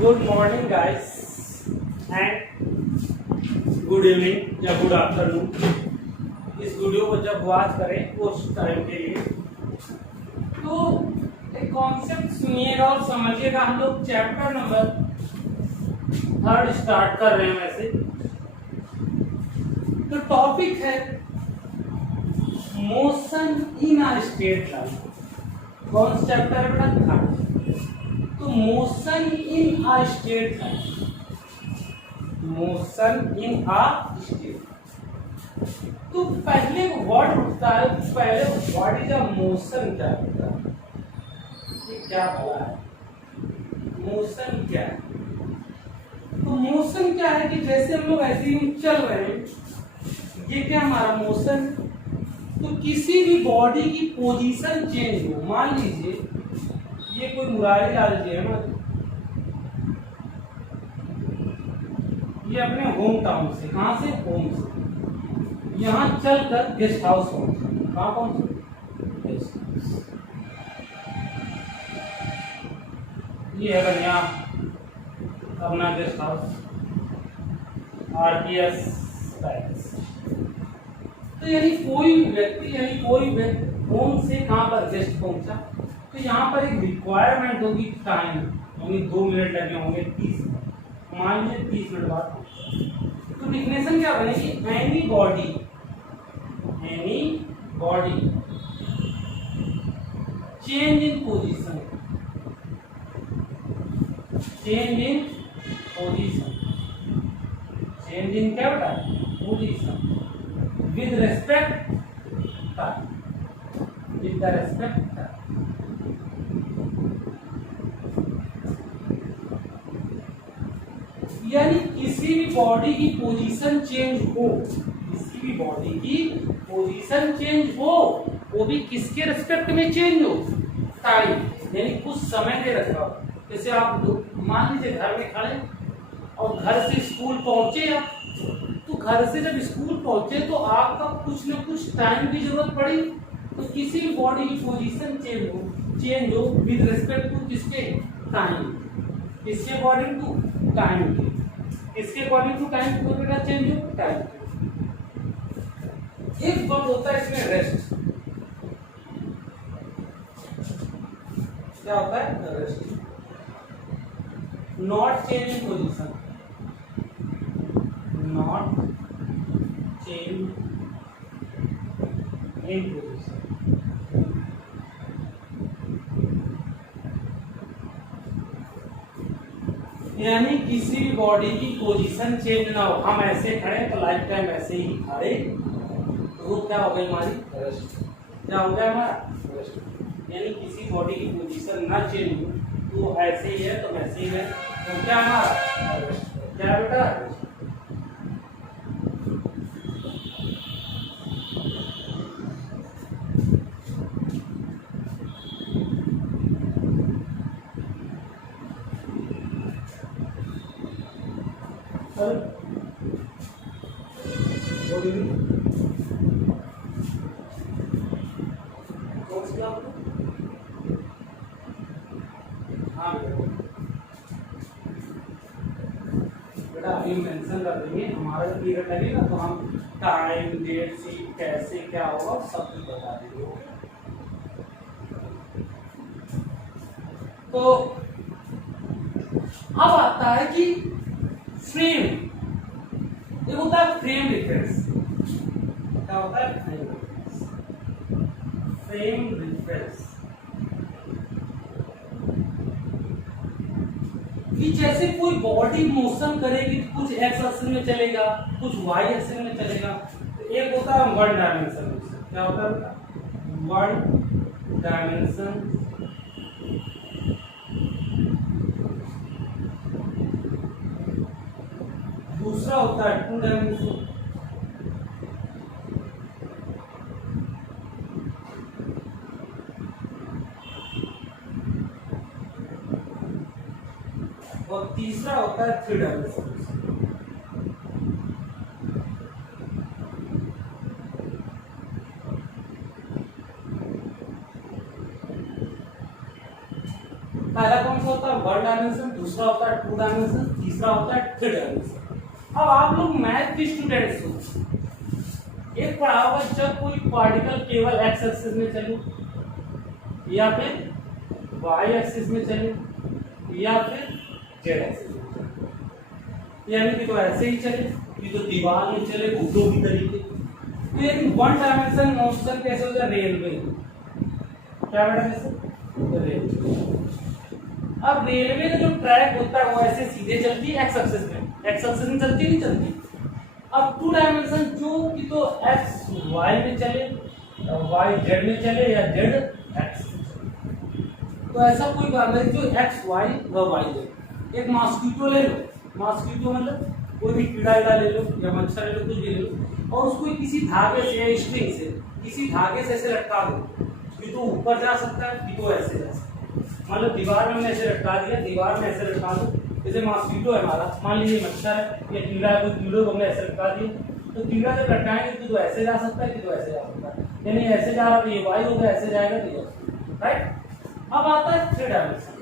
Good morning guys and good evening या good afternoon. इस video को जब वॉच करें उस टाइम के लिए तो एक कॉन्सेप्ट सुनिएगा और समझिएगा। हम लोग चैप्टर नंबर 3 स्टार्ट कर रहे हैं। वैसे तो टॉपिक है motion in a straight line. कौन सा चैप्टर है बेटा? 3। तो motion in a straight line, motion in a straight. तो पहले वर्ड उठता है, पहले व्हाट इज अ मोशन क्या होता है, ये क्या बोला है? मोशन क्या है? तो मोशन क्या है कि जैसे हम लोग ऐसे ही चल रहे हैं, ये क्या हमारा मोशन। तो किसी भी बॉडी की पोजीशन चेंज हो, मान लीजिए ये कोई मुरारी लाल जी है ना, ये अपने होम टाउन से, कहां से? होम से यहाँ चलकर गेस्ट हाउस पहुंचे। कहाँ पहुंचे? Guest house. ये है बढ़िया अपना गेस्ट हाउस, आरपीएस पैलेस। तो यानी कोई व्यक्ति, यानी कोई होम से कहां पर गेस्ट पहुंचा, तो यहाँ पर एक रिक्वायरमेंट होगी टाइम, यानी 2 मिनट लगे होंगे, 30 मिनट, मान लीजिए 30 मिनट बाद। तो डिफिनेशन क्या बनेगी? Any body change in position, change in position, change in क्या बेटा? Position with respect time, with the respect time. यानी किसी भी बॉडी की पोजीशन चेंज हो, किसी भी बॉडी की पोजीशन चेंज हो, वो भी किसके रेस्पेक्ट में चेंज हो? टाइम, यानी कुछ समय दे रखा हो। जैसे आप मान लीजिए घर में खड़े और घर से स्कूल पहुंचे आप, तो घर से जब स्कूल पहुंचे तो आपका कुछ न कुछ टाइम की जरूरत पड़ी। तो किसी भी बॉडी की पोजीशन चेंज हो विद रिस्पेक्ट टू किसके? टाइम, किसके अकॉर्डिंग टू? टाइम के। इसके अकॉर्डिंग टू टाइम को बेटा चेंज हो टाइम। एक वर्ड होता है इसमें रेस्ट। क्या होता है? Rest. Not change in position, not change in position. यानी किसी भी बॉडी की पोजीशन चेंज ना हो, हम ऐसे खड़े तो लाइफ टाइम ऐसे ही खड़े, तो क्या हो गई हमारी? रेस्ट। क्या हो गया हमारा? रेस्ट। यानी किसी बॉडी की पोजीशन ना चेंज हो, तो ऐसे ही है तो वैसे ही है, तो क्या हमारा? रेस्ट। क्या बेटा? हाँ बेटा अभी मेंशन कर देंगे, हमारा पीरियड लगेगा तो हम टाइम, डेट, सीट कैसे क्या होगा सब कुछ बता देंगे। तो अब आता है कि फ्रेम, ये होता है फ्रेम रिफरेंस। क्या होता है? Frame reference. फ्रेम रिफरेंस कि जैसे कोई बॉडी मोशन करेगी, कुछ एक्स एक्सिस में चलेगा, कुछ वाई एक्सिस में चलेगा। तो एक होता है 1 डायमेंशन। क्या होता है? 1 डायमेंशन। दूसरा होता है 2 डायमेंशन। और तीसरा होता है 3 डायमेंशन। पहला कौन सा होता है? 1 डायमेंशन, दूसरा होता है 2 डायमेंशन, तीसरा होता है 3 डायमेंशन। अब आप लोग मैथ के स्टूडेंट्स हो, एक पढ़ा होगा जब कोई पार्टिकल केवल एक्स एक्सिस में चले या फिर वाई एक्सिस में चले या फिर जेड एक्सिस में चले, यानी कि तो ऐसे ही चले, ये तो दीवार में चले भूतों की तरीके। तो ये 1 डायमेंशन मोशन कैसे होता है? रेलवे, क्या बेटा कैसे? रेलवे। अब रेलवे का जो ट्रैक होता है वो ऐसे सीधे चलती है एक्स एक्सिस में, एक्स एक्सिस में चलती नहीं चलती। अब 2 डायमेंशन जो कि तो एक्स वाई में चले, वाई जेड में चले या जेड एक्स में चले। तो ऐसा कोई बात नहीं जो एक्स वाई व वाई जेड। एक मॉस्किटो ले लो, मॉस्किटो मतलब कोई भी कीड़ा ले लो या मच्छर ले लो, कुछ भी ले लो, और उसको किसी धागे से या स्ट्रिंग से किसी धागे से ऐसे लटका दो, कि तो ऊपर जा सकता है कि तो ऐसे जा सकता है। मतलब दीवार में हमने ऐसे लटका दिया, दीवार में ऐसे लटका दो, जैसे मॉस्किटो है हमारा, मान लीजिए मच्छर है या कीड़ा है, कोई कीड़े को हमने ऐसे लटका दिया, तो कीड़ा जब लटकाएंगे कि तो ऐसे जा सकता है कि तो ऐसे जा सकता है, यानी ऐसे जा रहा है ये वाई होगा, ऐसे जाएगा तो ये, राइट। अब आता है 3 डायमेंशन,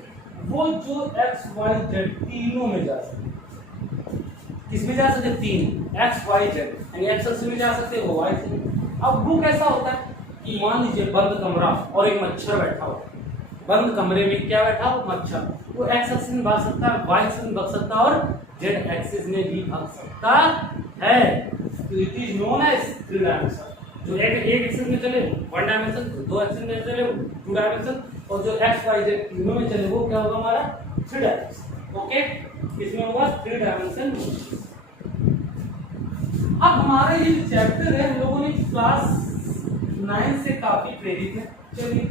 वो जो एक्स वाई जेड तीनों में जा सकते, किसमें जा सकते? 3, एक्स वाई जेड, यानी एक्स एक्सिस में जा सकते वो वाई से। अब वो कैसा होता है कि मान लीजिए बंद कमरा और एक मच्छर बैठा हो, बंद कमरे में क्या बैठा हो? मच्छर। वो एक्स एक्सिस में भाग सकता है, वाई एक्सिस में भाग सकता है और जेड एक्सिस में भी भाग सकता है। तो it is known as 3 dimension. जो एक एक्सिस में चले 1 डायमेंशन, 2 एक्सिस में चले 2 डायमेंशन, और जो एक्स वाई जेड तीनों में चले वो क्या होगा हमारा? 3 डायमेंशन। ओके, इसमें होगा 3 डायमेंशन। अब हमारा ये जो चैप्टर है हम लोगों ने क्लास 9 से काफी प्रेरित है। चलिए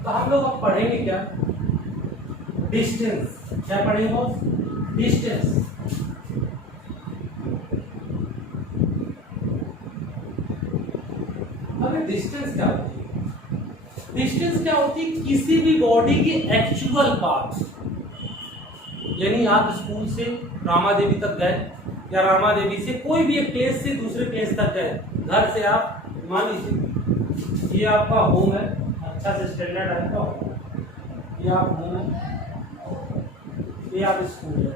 तो हम लोग अब पढ़ेंगे क्या? डिस्टेंस। क्या पढ़ेंगे? डिस्टेंस। अब डिस्टेंस क्या होती है? डिस्टेंस क्या होती है? किसी भी बॉडी की एक्चुअल पाथ, यानी आप स्कूल से रामा देवी तक गए या रामा देवी से कोई भी एक प्लेस से दूसरे प्लेस तक गए, घर से आप मान लीजिए ये आपका होम है, अच्छा से स्टैंडर्ड है आपका होम, ये आप होम है, ये आप स्कूल है।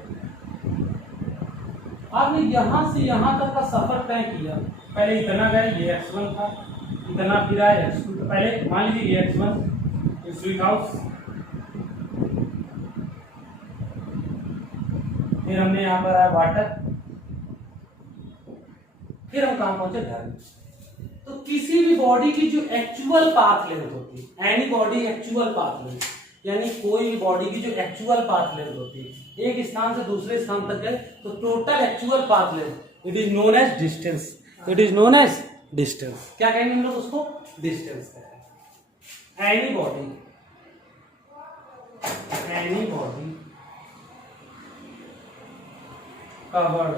आपने यहाँ से यहाँ तक का सफर तय किया, पहले इतना गए, ये x1 था, इतना फिर आया x2, पहले मान लीजिए ये x1 स्वीट हाउस, फिर हमने यहाँ पर आया वाटर, फिर हम कहाँ पहुंचे? घर में। तो किसी भी बॉडी की जो एक्चुअल पाथ लेंथ होती है, any body actual path length, यानी कोई भी बॉडी की जो एक्चुअल पाथ लेंथ होती है, एक स्थान से दूसरे स्थान तक है, तो total actual path length, it is known as distance. It is known as distance. क्या कहेंगे हम लोग उसको? डिस्टेंस कहेंगे। Any body covered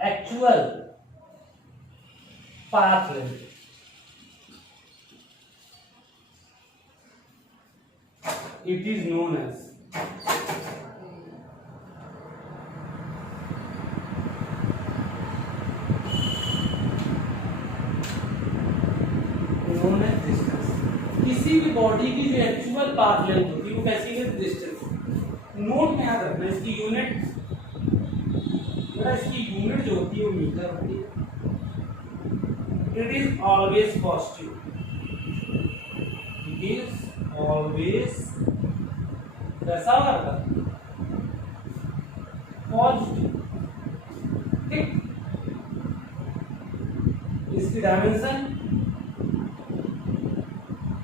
actual path length, it is known as distance। किसी भी बॉडी की जो एक्चुअल पाथ लेंथ होती है वो कैसी है? डिस्टेंस। नोट में याद रखना इसकी यूनिट, इसकी यूनिट जो होती है वो मीटर होती है। It is always positive, it is always कैसा होगा? पॉजिटिव। ठीक, इसकी डायमेंशन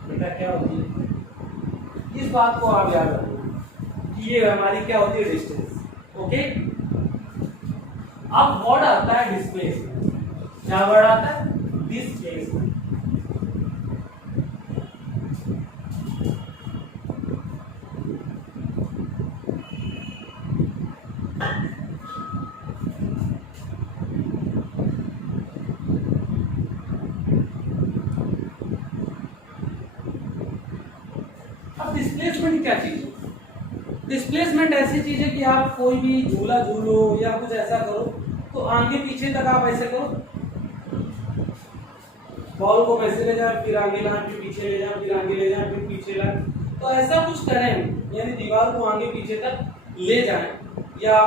बेटा क्या होती है? इस बात को आप याद रखो कि ये हमारी क्या होती है? डिस्टेंस। ओके, अब वर्ड आता है डिस्प्लेसमेंट। क्या वर्ड आता है? डिस्प्लेसमेंट। अब डिस्प्लेसमेंट क्या चीज है? डिस्प्लेसमेंट ऐसी चीज है कि आप कोई भी झूला झूलो या कुछ ऐसा करो तो आगे पीछे तक आप ऐसे करो, बॉल को वैसे ले जाए, फिर आगे लाए, फिर पीछे ले जाए, फिर आगे ले जाए, फिर पीछे लाए, तो ऐसा कुछ करें यानी दीवार को आगे पीछे तक ले जाएं, या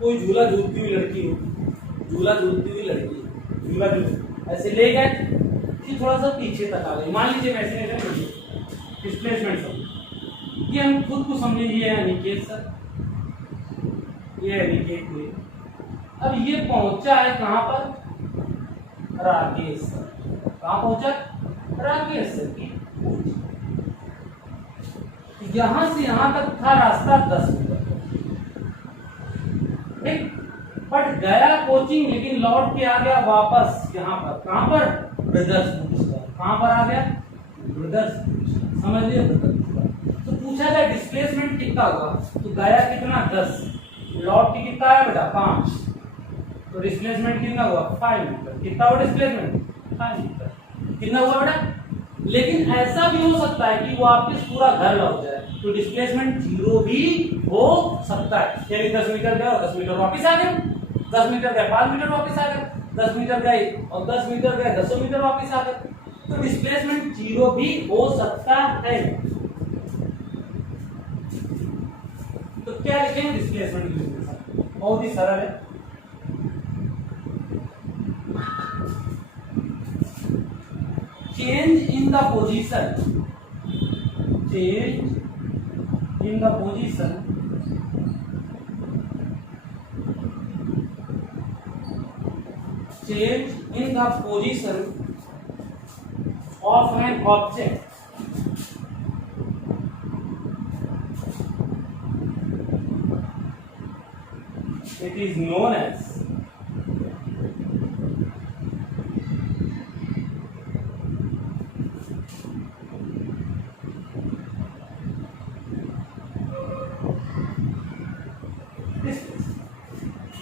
कोई झूला झूलती हुई लड़की हो, झूला झूलती हुई लड़की झूला झूल ऐसे ले गए, फिर थोड़ा सा पीछे तक आ गए, मान लीजिए वैसे डिस्प्लेसमेंट सब ये हम खुद को समझे, ये है अनिकेत सर, ये अनिकेत हुए। अब ये पहुंचा है कहां पर, राकेश सर, कहां पहुंचा, राकेश सर की। यहां से यहां तक था रास्ता 10 मीटर, ठीक, बट गया कोचिंग, लेकिन लौट के आ गया वापस यहाँ पर, कहां पर, ब्रदर्स बुक स्टॉल, कहां पर आ गया, ब्रदर्स, समझ लिया ब्रदर्स। तो पूछा गया डिस्प्लेसमेंट कितना हुआ, तो गया कितना 10, लौट के कितना आया बेटा 5, तो डिस्प्लेसमेंट कितना हुआ 5 मीटर, कितना हुआ डिस्प्लेसमेंट 5 मीटर, कितना हुआ बेटा। लेकिन ऐसा भी हो सकता है कि वो वापस पूरा घर लौट जाए, तो डिस्प्लेसमेंट 0 भी हो सकता है, यानी 10 मीटर गया और 10 मीटर वापस आ गए, 10 मीटर गए 5 मीटर वापस आ गए, 10 मीटर गए और 10 मीटर गए 10 मीटर वापस आ गए, तो डिस्प्लेसमेंट 0 भी हो सकता है। तो क्या लिखेंगे डिस्प्लेसमेंट, बहुत ही सरल है। change in the position, change in the position change in the position of an object it is known as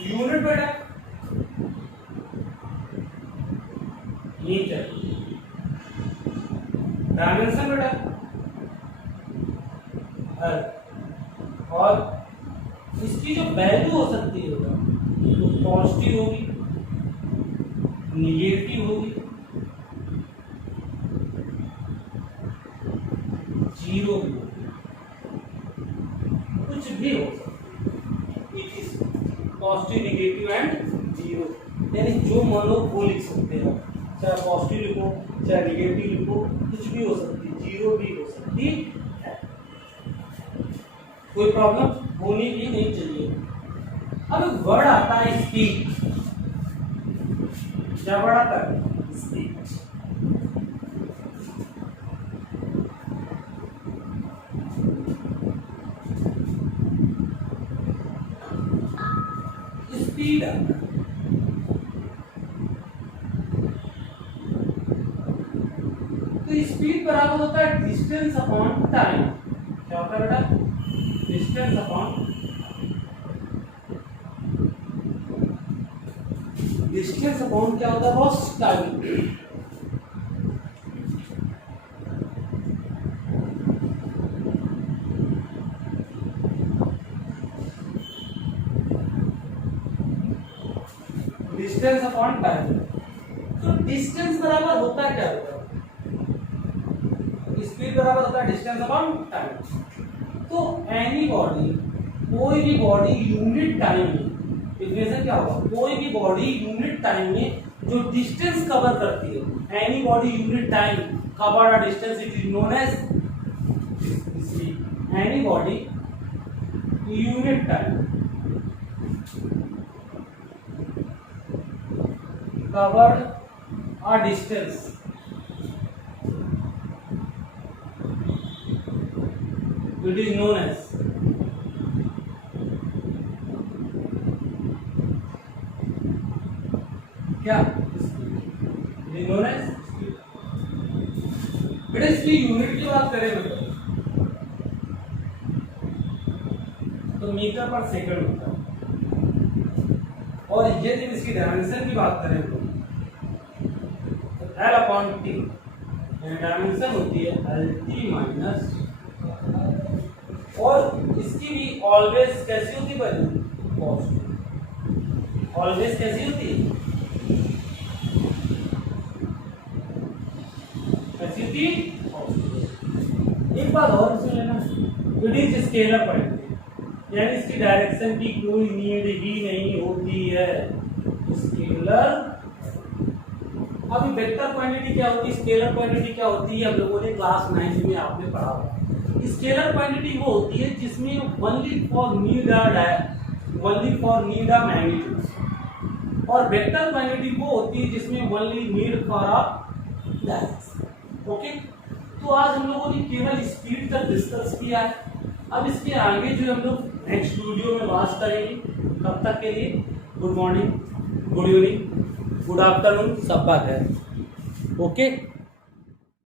unit बेटा मीटर, डायमेंशन बेटा और इसकी जो वैल्यू हो सकती है बेटा तो पॉजिटिव होगी, निगेटिव होगी, 0 भी होगी, कुछ भी हो सकता है, पॉजिटिव निगेटिव एंड 0, यानी जो मन हो वो लिख सकते हो, चाहे पॉजिटिव लिखो चाहे निगेटिव लिखो, कुछ भी हो सकती है, 0 भी हो सकती है, कोई प्रॉब्लम होनी भी नहीं चाहिए। अब वर्ड आता है स्पीड, क्या वर्ड आता है स्पीड, स्पीड आता है, तो स्पीड बराबर होता है डिस्टेंस अपॉन टाइम, क्या होता है बेटा डिस्टेंस अपॉन क्या होता है boss time. Distance upon time, तो डिस्टेंस बराबर होता क्या होगा, स्पीड बराबर होता है डिस्टेंस अपॉन टाइम। तो एनी बॉडी, कोई भी बॉडी यूनिट टाइम में, इक्वेशन क्या होगा, कोई भी बॉडी यूनिट टाइम में जो डिस्टेंस कवर करती है, any body unit time cover a distance it is known as speed, any body unit time covered a distance it is known as क्या, it is known as बेटा इसकी unit की बात करें तो मीटर पर सेकंड होता है, और ये जब इसकी डायमेंशन की बात करें तो L अपॉन टी, डायमेंशन होती है एल टी माइनस, और इसकी भी ऑलवेज कैसी होती है, पॉजिटिव, ऑलवेज कैसी होती है, कैसी होती है, पॉजिटिव। एक बात और सुन लेना, इट इज स्केलर क्वांटिटी, यानी इसकी डायरेक्शन की कोई नीड ही नहीं होती है। स्केलर, अभी वेक्टर क्वांटिटी क्या होती है, स्केलर क्वांटिटी क्या होती है, हम लोगों ने क्लास 9 में आपने पढ़ा होगा। स्केलर क्वांटिटी वो होती है जिसमें only for need a magnitude, और वेक्टर क्वांटिटी वो होती है जिसमें only need for a direction. Okay, तो आज हम लोगों ने केवल स्पीड तक डिस्कस किया है। अब इसके आगे जो हम लोग नेक्स्ट वीडियो में बात करेंगे, तब तक के लिए good morning, good evening, good afternoon, सब बात है। ओके।